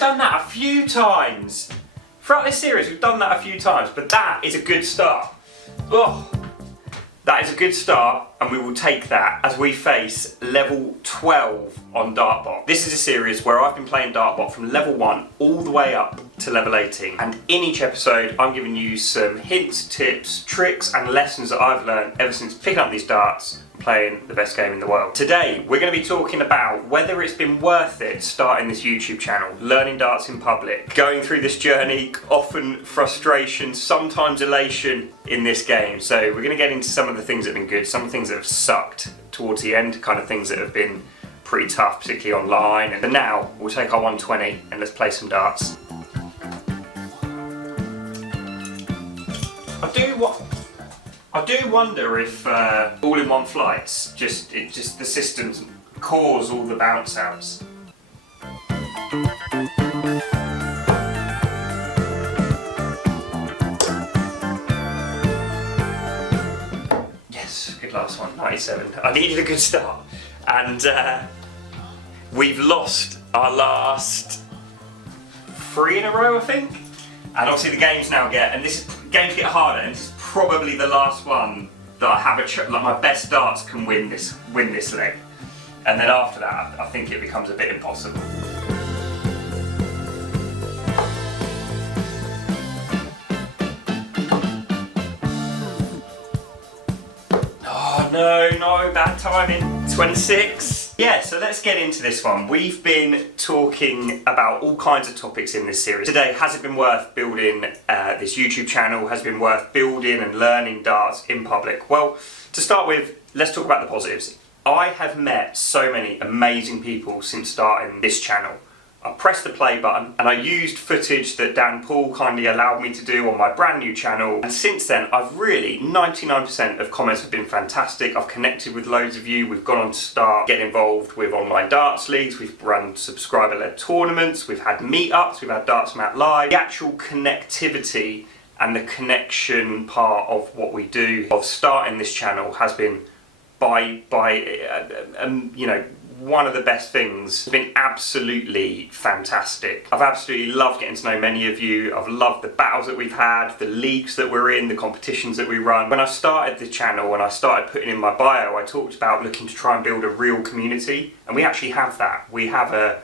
done that a few times. Throughout this series, we've done that a few times, but that is a good start. Oh, that is a good start, and we will take that as we face level 12 on Dartbot. This is a series where I've been playing Dartbot from level 1 all the way up to level 18, and in each episode I'm giving you some hints, tips, tricks and lessons that I've learned ever since picking up these darts and playing the best game in the world. Today we're going to be talking about whether it's been worth it starting this YouTube channel, learning darts in public, going through this journey, often frustration, sometimes elation in this game. So we're going to get into some of the things that have been good, some of the things that have sucked towards the end, kind of things that have been pretty tough, particularly online. And for now, we'll take our 120 and let's play some darts. I do wonder if all-in-one flights, just the systems cause all the bounce outs. Yes, good last one, 97. I needed a good start, and we've lost our last 3 in a row, I think. And obviously the games now games get harder, and this is probably the last one that I have like my best darts can win this leg. And then after that, I think it becomes a bit impossible. Oh no, bad timing. 26. Yeah, so let's get into this one. We've been talking about all kinds of topics in this series. Today, has it been worth building this YouTube channel? Has it been worth building and learning darts in public? Well, to start with, let's talk about the positives. I have met so many amazing people since starting this channel. I pressed the play button and I used footage that Dan Paul kindly allowed me to do on my brand new channel, and since then I've really 99% of comments have been fantastic. I've connected with loads of you. We've gone on to start getting involved with online darts leagues, we've run subscriber led tournaments, we've had meetups, we've had DartsMatt live. The actual connectivity and the connection part of what we do, of starting this channel, has been you know, one of the best things. It's been absolutely fantastic. I've absolutely loved getting to know many of you. I've loved the battles that we've had, the leagues that we're in, the competitions that we run. When I started the channel, when I started putting in my bio, I talked about looking to try and build a real community, and we actually have that. We have a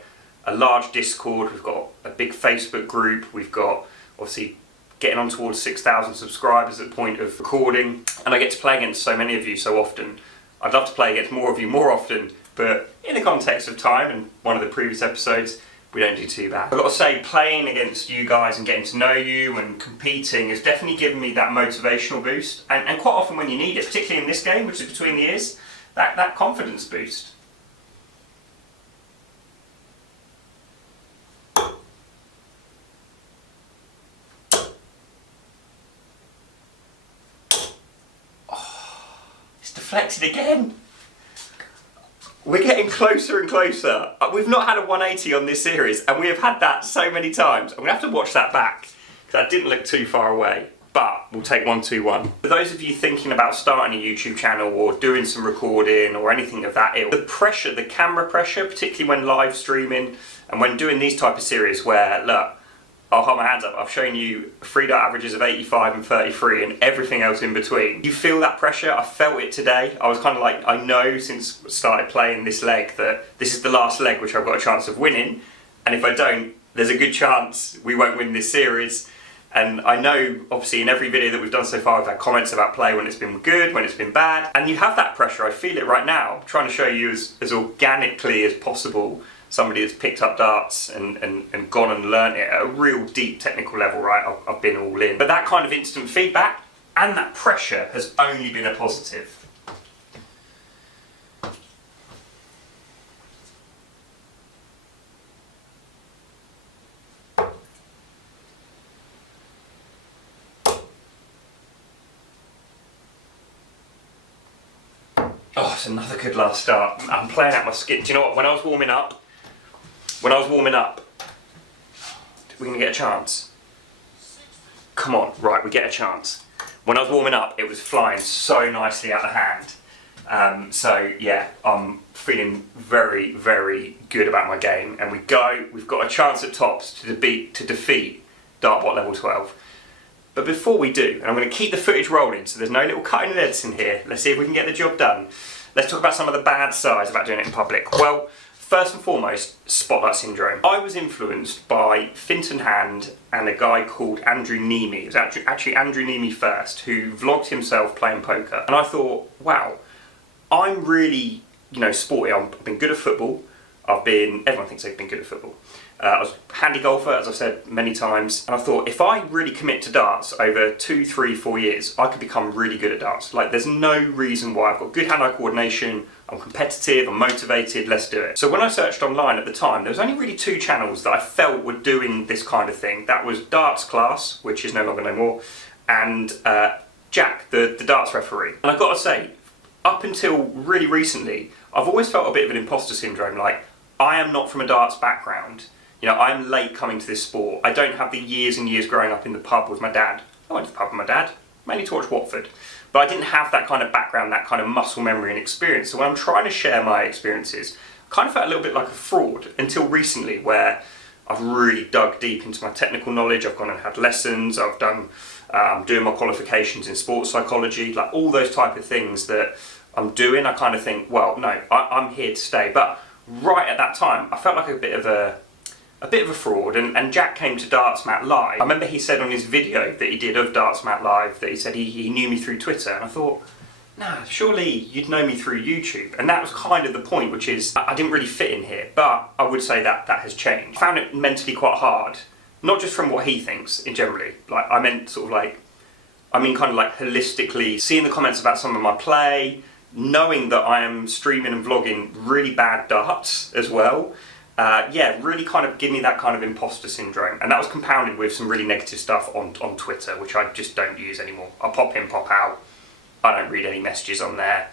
large Discord, we've got a big Facebook group, we've got obviously getting on towards 6,000 subscribers at the point of recording, and I get to play against so many of you so often. I'd love to play against more of you more often, but in the context of time and one of the previous episodes, we don't do too bad. I've got to say, playing against you guys and getting to know you and competing has definitely given me that motivational boost, and quite often when you need it, particularly in this game, which is between the ears, that confidence boost. Deflected again. We're getting closer and closer. We've not had a 180 on this series, and we have had that so many times. I'm gonna have to watch that back, because that didn't look too far away, but we'll take 1-2-1. For those of you thinking about starting a YouTube channel or doing some recording or anything of that ilk, the pressure, the camera pressure, particularly when live streaming and when doing these type of series where, look, I'll hold my hands up, I've shown you free dart averages of 85 and 33 and everything else in between. You feel that pressure. I felt it today. I was kind of like, I know since I started playing this leg that this is the last leg which I've got a chance of winning, and if I don't, there's a good chance we won't win this series. And I know, obviously, in every video that we've done so far, we've had comments about play when it's been good, when it's been bad, and you have that pressure. I feel it right now. I'm trying to show you as organically as possible somebody that's picked up darts and gone and learnt it at a real deep technical level, right? I've been all in. But that kind of instant feedback and that pressure has only been a positive. Oh, it's another good last start. I'm playing out my skin. Do you know what? When I was warming up, we're going to get a chance. Come on, right, we get a chance. When I was warming up, it was flying so nicely out of hand. So yeah, I'm feeling very, very good about my game, and we've got a chance at tops to defeat Dartbot level 12. But before we do, and I'm going to keep the footage rolling, so there's no little cutting and editing here. Let's see if we can get the job done. Let's talk about some of the bad sides about doing it in public. Well, first and foremost, spotlight syndrome. I was influenced by Finton Hand and a guy called Andrew Neeme. It was actually Andrew Neeme first, who vlogged himself playing poker. And I thought, wow, I'm really, sporty. I've been good at football. Everyone thinks I've been good at football. I was a handy golfer, as I've said many times, and I thought if I really commit to darts over 2, 3, 4 years, I could become really good at darts. Like, there's no reason why. I've got good hand-eye coordination, I'm competitive, I'm motivated, let's do it. So when I searched online at the time, there was only really 2 channels that I felt were doing this kind of thing. That was Darts Class, which is no longer no more, and Jack, the darts referee. And I've got to say, up until really recently, I've always felt a bit of an imposter syndrome. Like, I am not from a darts background. I'm late coming to this sport. I don't have the years and years growing up in the pub with my dad. I went to the pub with my dad, mainly to watch Watford. But I didn't have that kind of background, that kind of muscle memory and experience. So when I'm trying to share my experiences, I kind of felt a little bit like a fraud until recently, where I've really dug deep into my technical knowledge. I've gone and had lessons. I've done, doing my qualifications in sports psychology, like all those type of things that I'm doing. I kind of think, well, no, I'm here to stay. But right at that time, I felt like a bit of a fraud, and Jack came to DartsMatt Live. I remember he said on his video that he did of DartsMatt Live that he said he knew me through Twitter, and I thought, nah, surely you'd know me through YouTube. And that was kind of the point, which is I didn't really fit in here, but I would say that has changed. I found it mentally quite hard, not just from what he thinks in generally, I mean kind of like holistically, seeing the comments about some of my play, knowing that I am streaming and vlogging really bad darts as well. Really kind of give me that kind of imposter syndrome, and that was compounded with some really negative stuff on Twitter, which I just don't use anymore. I pop in, pop out. I don't read any messages on there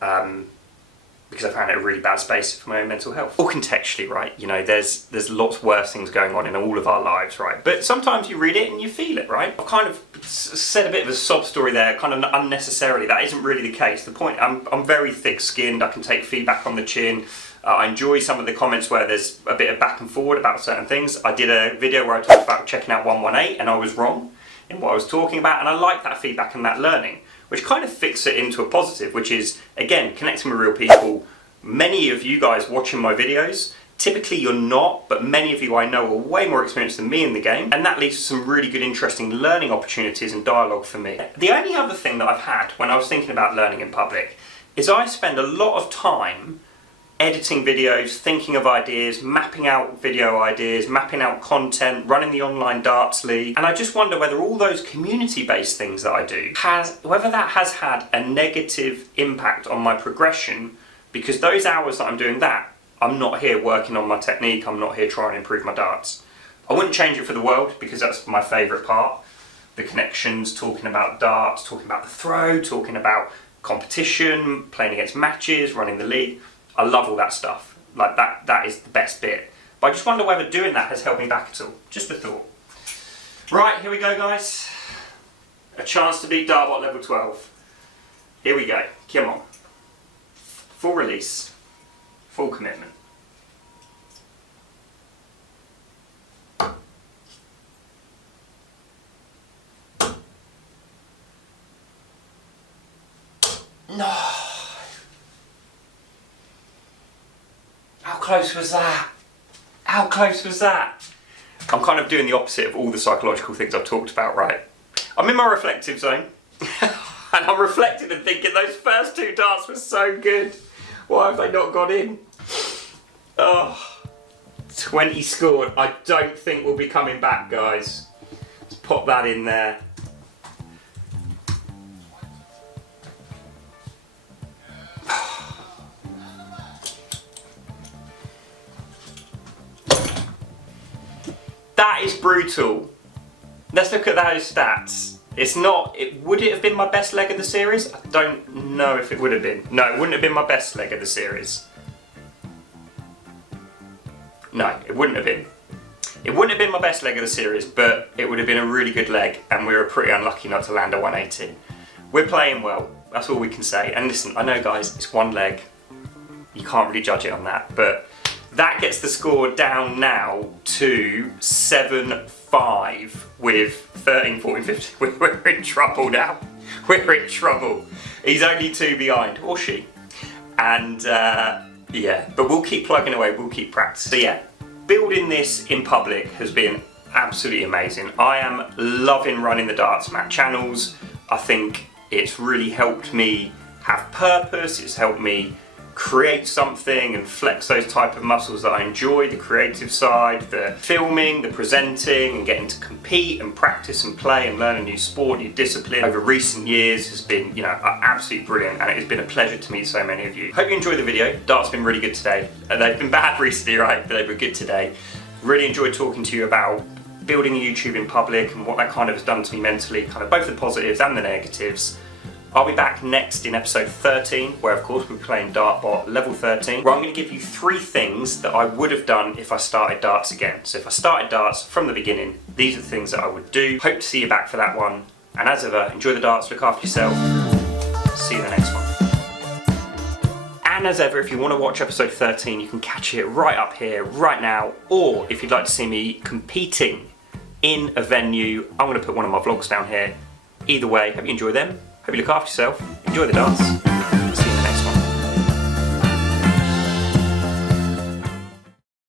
because I found it a really bad space for my own mental health. Or contextually, right? There's lots worse things going on in all of our lives, right? But sometimes you read it and you feel it, right? I've kind of said a bit of a sob story there, kind of unnecessarily. That isn't really the case. The point, I'm very thick-skinned. I can take feedback on the chin. I enjoy some of the comments where there's a bit of back and forward about certain things. I did a video where I talked about checking out 118 and I was wrong in what I was talking about, and I like that feedback and that learning, which kind of fixes it into a positive, which is, again, connecting with real people. Many of you guys watching my videos, typically you're not, but many of you I know are way more experienced than me in the game, and that leads to some really good, interesting learning opportunities and dialogue for me. The only other thing that I've had when I was thinking about learning in public is I spend a lot of time editing videos, thinking of ideas, mapping out video ideas, mapping out content, running the online darts league, and I just wonder whether all those community-based things that I do, whether that has had a negative impact on my progression, because those hours that I'm doing that, I'm not here working on my technique, I'm not here trying to improve my darts. I wouldn't change it for the world, because that's my favourite part. The connections, talking about darts, talking about the throw, talking about competition, playing against matches, running the league. I love all that stuff. Like, that is the best bit. But I just wonder whether doing that has held me back at all. Just a thought. Right, here we go, guys. A chance to beat Dartbot level 12. Here we go. Come on. Full release. Full commitment. No. How close was that? How close was that? I'm kind of doing the opposite of all the psychological things I've talked about, right? I'm in my reflective zone, and I'm reflecting and thinking those first 2 darts were so good. Why have they not gone in? Oh, 20 scored. I don't think we'll be coming back, guys. Let's pop that in there. That is brutal. Let's look at those stats. It's not, would it have been my best leg of the series? I don't know if it would have been. No, it wouldn't have been my best leg of the series. No, it wouldn't have been. It wouldn't have been my best leg of the series, but it would have been a really good leg, and we were pretty unlucky not to land a 180. We're playing well. That's all we can say. And listen, I know guys, it's one leg. You can't really judge it on that, but that gets the score down now to 7-5 with 13, 14, 15. We're in trouble now. We're in trouble. He's only 2 behind, or she. And yeah, but we'll keep plugging away, we'll keep practicing. So yeah, building this in public has been absolutely amazing. I am loving running the DartsMatt channels. I think it's really helped me have purpose, it's helped me create something and flex those type of muscles that I enjoy, the creative side, the filming, the presenting, and getting to compete and practice and play and learn a new sport, new discipline over recent years has been, you know, absolutely brilliant, and it has been a pleasure to meet so many of you. Hope you enjoyed the video. Dart's been really good today. They've been bad recently, right, but they were good today. Really enjoyed talking to you about building a YouTube in public and what that kind of has done to me mentally, kind of both the positives and the negatives. I'll be back next in episode 13, where of course we're playing Dartbot level 13, where I'm going to give you 3 things that I would have done if I started darts again. So if I started darts from the beginning, these are the things that I would do. Hope to see you back for that one. And as ever, enjoy the darts, look after yourself. See you in the next one. And as ever, if you want to watch episode 13, you can catch it right up here, right now. Or if you'd like to see me competing in a venue, I'm going to put one of my vlogs down here. Either way, hope you enjoy them. Hope you look after yourself. Enjoy the dance.